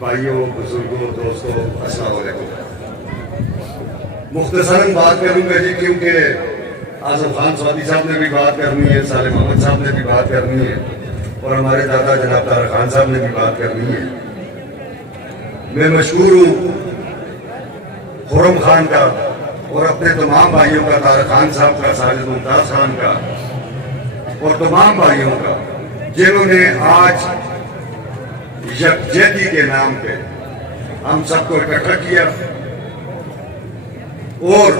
بھائیوں، بزرگوں، دوستوں، السلام علیکم۔ مختصراً بات کروں گا جی، کیونکہ اعظم خان سعودی صاحب نے بھی بات کرنی ہے، صالح محمد صاحب نے بھی بات کرنی ہے، اور ہمارے دادا جناب طارق خان صاحب نے بھی بات کرنی ہے۔ میں مشکور ہوں خرم خان کا اور اپنے تمام بھائیوں کا، طارق خان صاحب کا، ساجد ممتاز خان کا اور تمام بھائیوں کا، جنہوں نے آج یکجہتی کے نام پہ ہم سب کو اکٹھا کیا اور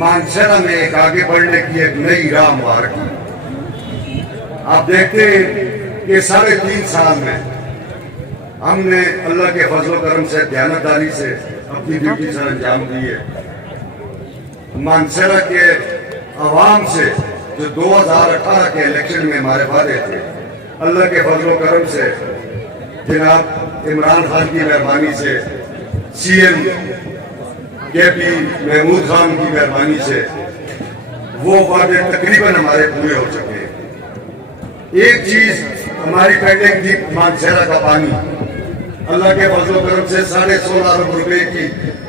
مانسہرہ میں ایک آگے بڑھنے کی ایک نئی راہ ہموار کی۔ آپ دیکھتے ہیں کہ 3.5 سال میں ہم نے اللہ کے فضل و کرم سے، دیانتداری سے اپنی ڈیوٹی سر انجام دی ہے۔ مانسہرہ کے عوام سے جو 2018 کے الیکشن میں ہمارے وعدے تھے، اللہ کے فضل و کرم سے، جناب عمران خان کی مہربانی سے، سی ایم کے پی محمود خان کی مہربانی سے، وہ وعدے تقریباً ہمارے پورے ہو چکے ہیں۔ ایک چیز ہماری پینڈنگ تھی، مانسہرہ کا پانی، اللہ کے فضل و کرم سے 16.5 ارب روپے کی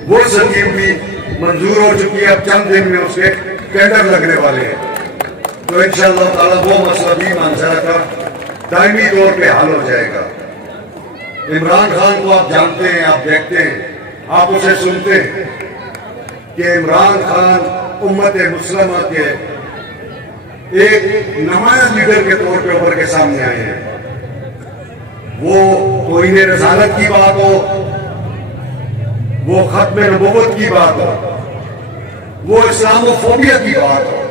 وہ سکیم بھی منظور ہو چکی ہے۔ اب چند دن میں اس کے ٹینڈر لگنے والے ہیں، تو انشاءاللہ تعالیٰ وہ مسئلہ بھی مانسہرہ کا دائمی طور پہ حل ہو جائے گا۔ عمران خان کو آپ جانتے ہیں، آپ دیکھتے ہیں، آپ اسے سنتے ہیں کہ عمران خان امت مسلمہ کے ایک نمایاں لیڈر کے طور پہ ابھر کے سامنے آئے ہیں۔ وہ توہین رسالت کی بات ہو، وہ ختم نبوت کی بات ہو، وہ اسلام و فوبیا کی بات ہو،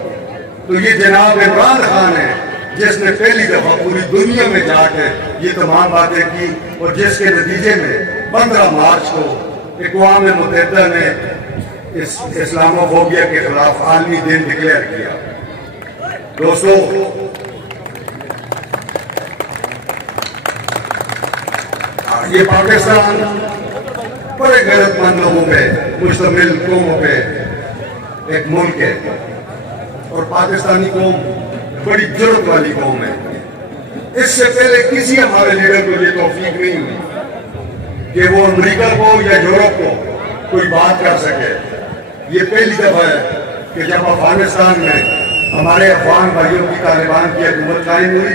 تو یہ جناب عمران خان ہے جس نے پہلی دفعہ پوری دنیا میں جا کے یہ تمام باتیں کی، اور جس کے نتیجے میں 15 مارچ کو اقوام متحدہ نے اسلام و فوبیا کے خلاف عالمی دن ڈکلیئر کیا۔ دوستو، یہ پاکستان بڑے غیرت مند لوگوں پہ مشتمل قوموں پہ ایک ملک ہے، اور پاکستانی قوم بڑی جرأت والی قوم ہے۔ اس سے پہلے کسی ہمارے لیڈر کو یہ توفیق نہیں ہوئی کہ وہ امریکہ کو یا یورپ کو کوئی بات کر سکے۔ یہ پہلی دفعہ ہے کہ جب افغانستان میں ہمارے افغان بھائیوں کی طالبان کی حکومت قائم ہوئی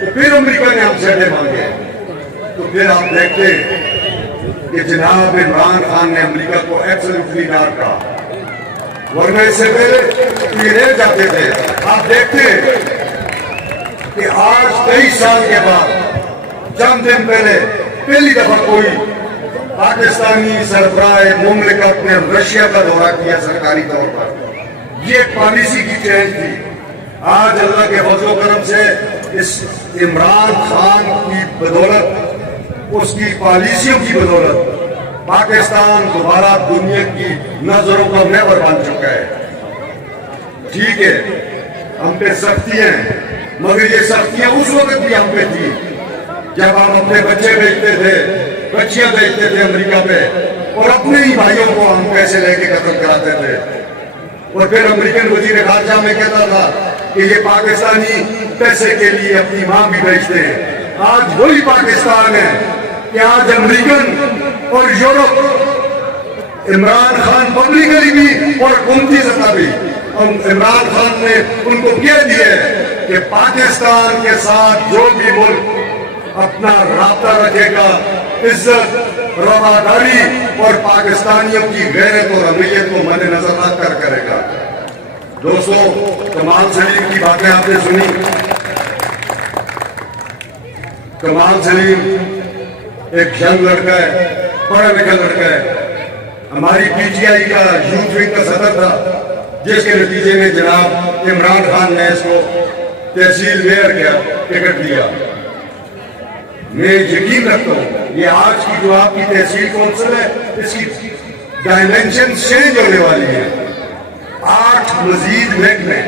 تو پھر امریکہ نے ہم سے اڈے مانگے، تو پھر آپ دیکھتے ہیں کہ جناب عمران خان نے امریکہ کو ایبسلیوٹلی ناٹ کہا، ورنہ اس سے پہلے یہ رہ جاتے تھے۔ آپ دیکھتے ہیں کہ آج 23 سال کے بعد چند دن پہلے پہلی دفعہ کوئی پاکستانی سربراہ مملکت نے رشیا کا دورہ کیا سرکاری طور پر۔ یہ پالیسی کی چینج تھی۔ آج اللہ کے فضل و کرم سے اس عمران خان کی بدولت، اس کی پالیسیوں کی بدولت، پاکستان دوبارہ دنیا کی نظروں کا محور بن چکا ہے۔ ٹھیک ہے، ہم پہ سختیاں ہیں، مگر یہ سختیاں اس وقت بھی ہم پہ تھی جب ہم اپنے بچے بھیجتے تھے، بچیاں بھیجتے تھے امریکہ پہ، اور اپنے ہی بھائیوں کو ہم پیسے لے کے قتل کراتے تھے، اور پھر امریکن وزیر خارجہ میں کہتا تھا کہ یہ پاکستانی پیسے کے لیے اپنی ماں بھی بھیجتے ہیں۔ آج وہی پاکستان ہے کہ آج امریکن اور یورپ عمران خان پبلکلی بھی اور حکومتی سطح بھی، عمران خان نے ان کو کہہ دیا ہے کہ پاکستان کے ساتھ جو بھی ملک اپنا رابطہ رکھے گا، عزت، رواداری اور پاکستانیوں کی غیرت اور حمیت کو مد نظر رکھ کر کرے گا۔ دوستو، کمال سلیم کی باتیں آپ نے سنی۔ کمال سلیم ایک ینگ لڑکا ہے، پڑھا لکھا لڑکا ہے، ہماری پی ٹی آئی کا یوتھ ونگ کا صدر تھا، جس کے نتیجے میں جناب عمران خان نے اس کو تحصیل میئر کا ٹکٹ دیا۔ میں یقین رکھتا ہوں یہ آج کی جو آپ کی تحصیل کونسل ہے، اس کی ڈائمینشن چینج ہونے والی ہے۔ 8 مزید محکمے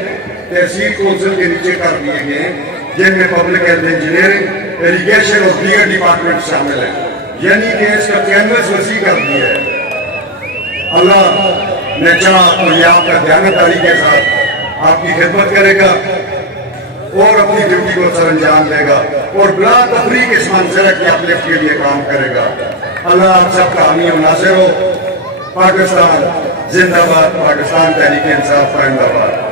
تحصیل کونسل کے نیچے کر دیے گئے ہیں، جن میں پبلک ہیلتھ، انجینئرنگ، ایریگیشن اور دیگر ڈپارٹمنٹ شامل ہیں، یعنی کہ اس کا کینوس وسیع کر دیا ہے۔ اللہ نے چاہا تو یہ آپ کا دیانتداری کے ساتھ آپ کی خدمت کرے گا۔ اور اپنی ڈیوٹی کو سر انجام دے گا اور بلا تفریق اس منظر کی اپلفٹ کے لیے کام کرے گا. اللہ آپ سب کا حامی و ناصر ہو. پاکستان زندہ باد. پاکستان تحریک انصاف زندہ باد.